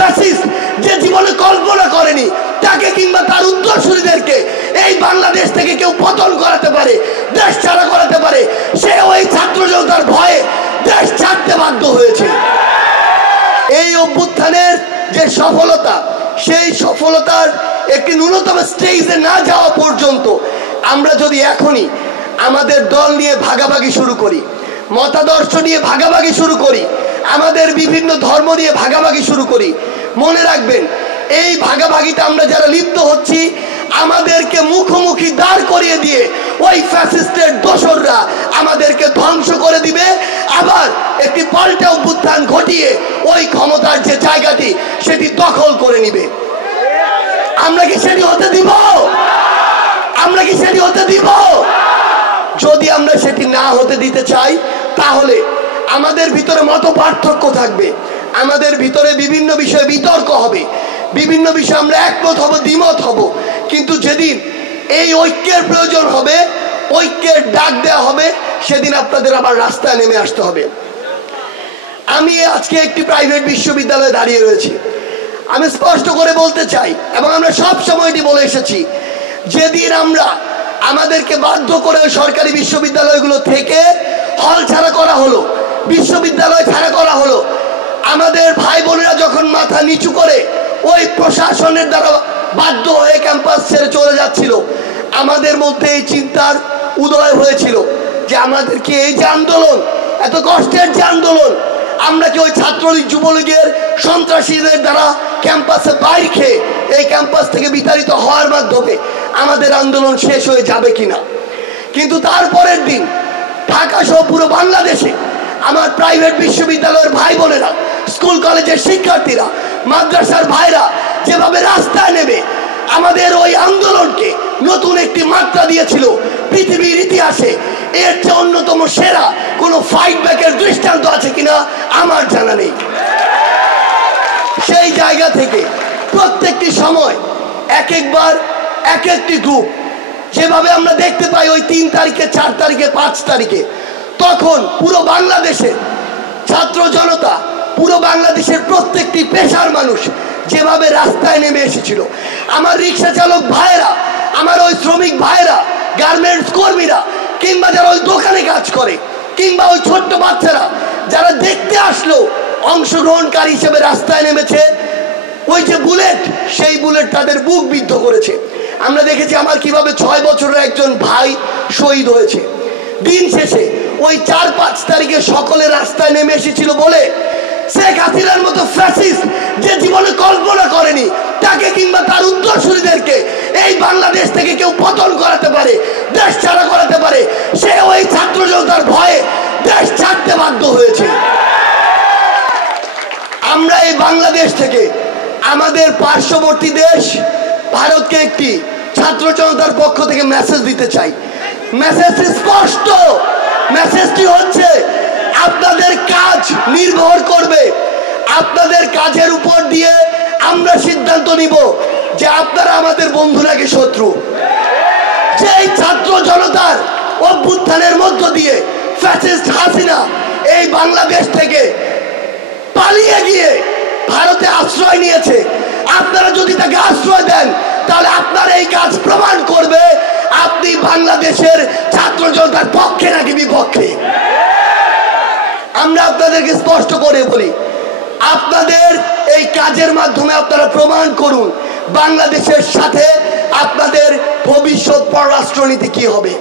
Fascist যে জীবনে কল্পনা করেনি তাকে কিংবা তার উত্তরসূরিদেরকে এই বাংলাদেশ থেকে কেউ পতন করাতে পারে, দেশ ছাড়া করাতে পারে, সে ওই ছাত্র জনতার ভয়ে দেশ ছাড়তে বাধ্য হয়েছে। এই অভ্যুত্থানের যে সফলতা, সেই সফলতার একটি ন্যূনতম স্টেজে না যাওয়া পর্যন্ত আমরা যদি এখনই আমাদের দল নিয়ে ভাগাভাগি শুরু করি, মতাদর্শ নিয়ে ভাগাভাগি শুরু করি, আমাদের বিভিন্ন ধর্ম নিয়ে ভাগাভাগি শুরু করি, মনে রাখবেন এই ভাগাভাগিতে আমরা যারা লিপ্ত হচ্ছি আমাদেরকে মুখোমুখি দাঁড় করিয়ে দিয়ে ওই ফ্যাসিস্টের দোসররা আমাদেরকে ধ্বংস করে দিবে, আবার একটি পাল্টা অভ্যুত্থান ঘটিয়ে ওই ক্ষমতার যে জায়গাটি সেটি দখল করে নিবে। আমরা কি সেটি হতে দিব? আমরা কি সেটি হতে দিব? যদি আমরা সেটি না হতে দিতে চাই তাহলে আমাদের ভিতরে মত পার্থক্য থাকবে, আমাদের ভিতরে বিভিন্ন বিষয়ে বিতর্ক হবে, বিভিন্ন বিষয়ে আমরা একমত হব, দ্বিমত হব, কিন্তু যেদিন এই ঐক্যের প্রয়োজন হবে, ঐক্যের ডাক দেওয়া হবে, সেদিন আপনাদের আবার রাস্তায় নেমে আসতে হবে। আমি আজকে একটি প্রাইভেট বিশ্ববিদ্যালয়ে দাঁড়িয়ে রয়েছি। আমি স্পষ্ট করে বলতে চাই এবং আমরা সব সময় এটি বলে এসেছি, যেদিন আমরা আমাদেরকে বাধ্য করে ওই সরকারি বিশ্ববিদ্যালয়গুলো থেকে হল ছাড়া করা হলো, বিশ্ববিদ্যালয় ছাড়া করা হলো, আমাদের ভাই বোনেরা যখন মাথা নিচু করে ওই প্রশাসনের দ্বারা বাধ্য হয়ে ক্যাম্পাস ছেড়ে চলে যাচ্ছিল, আমাদের মধ্যে এই চিন্তার উদয় হয়েছিল যে আমাদেরকে এই যে আন্দোলন, এত কষ্টের যে আন্দোলন, আমরা কি ওই ছাত্রলীগ যুবলীগের সন্ত্রাসীদের দ্বারা ক্যাম্পাসে বাইর খেয়ে এই ক্যাম্পাস থেকে বিতাড়িত হওয়ার মাধ্যমে আমাদের আন্দোলন শেষ হয়ে যাবে কিনা। কিন্তু তারপরের দিন ঢাকা সহ পুরো বাংলাদেশে আমার প্রাইভেট বিশ্ববিদ্যালয়ের ভাই বোনেরা, স্কুল কলেজের শিক্ষার্থীরা, মাদ্রাসার ভাইরা যেভাবে রাস্তায় নেমে আমাদের ওই আন্দোলনকে নতুন একটি মাত্রা দিয়েছিল, পৃথিবীর ইতিহাসে এর চেয়ে অন্যতম সেরা কোনো ফাইট ব্যাকের দৃষ্টান্ত আছে কিনা আমার জানা নেই। সেই জায়গা থেকে প্রত্যেকটি সময় এক একবার এক একটি গ্রুপ, যেভাবে আমরা দেখতে পাই ওই 3 তারিখে, 4 তারিখে, 5 তারিখে, তখন পুরো বাংলাদেশের ছাত্র জনতা, পুরো বাংলাদেশের প্রত্যেকটি পেশার মানুষ যেভাবে রাস্তায় নেমে এসেছিল, আমার রিক্সা চালক ভাইয়েরা, আমার ওই শ্রমিক ভাইয়েরা, গার্মেন্টস কর্মীরা, কিংবা যারা ওই দোকানে কাজ করে, কিংবা ওই ছোট্ট বাচ্চারা যারা দেখতে আসলো, অংশগ্রহণকারী হিসেবে রাস্তায় নেমেছে, ওই যে বুলেট, সেই বুলেট তাদের বুক বিদ্ধ করেছে। আমরা দেখেছি আমার কিভাবে 6 বছরের একজন ভাই শহীদ হয়েছে। দিন শেষে ওই 4-5 তারিখে সকলে রাস্তায় নেমে এসেছিল বলে শেখ হাসিনার মতো ফ্যাসিস্ট যে জীবনে কল্পনা করেনি তাকে কিংবা তার উত্তরসূরিদেরকে এই বাংলাদেশ থেকে কেউ পতন করাতে পারে, দেশ ছাড়া করাতে পারে, সে ওই ছাত্র জনতার ভয়ে দেশ ছাড়তে বাধ্য হয়েছে। আমরা এই বাংলাদেশ থেকে আমাদের পার্শ্ববর্তী দেশ ভারতকে একটি ছাত্র জনতার পক্ষ থেকে মেসেজ দিতে চাই। মেসেজটি স্পষ্ট, মেসেজটি হচ্ছে আপনাদের কাজ নির্ভর করবে, আপনাদের কাজের উপর দিয়ে আমরা সিদ্ধান্ত নিব যে আপনারা আমাদের বন্ধু নাকি শত্রু। যেই ছাত্র জনতার অভ্যুত্থানের মধ্য দিয়ে ফ্যাসিস্ট হাসিনা এই বাংলাদেশ থেকে পালিয়ে গিয়ে ভারতে আশ্রয় নিয়েছে, আপনারা যদি তাকে আশ্রয় দেন তাহলে আপনার এই কাজ প্রমাণ করবে আপনি বাংলাদেশের ছাত্র জনতার পক্ষে নাকি বিপক্ষে। আমরা আপনাদেরকে স্পষ্ট করে বলি, আপনাদের এই কাজের মাধ্যমে আপনারা প্রমাণ করুন বাংলাদেশের সাথে আপনাদের ভবিষ্যৎ পররাষ্ট্রনীতি কি হবে।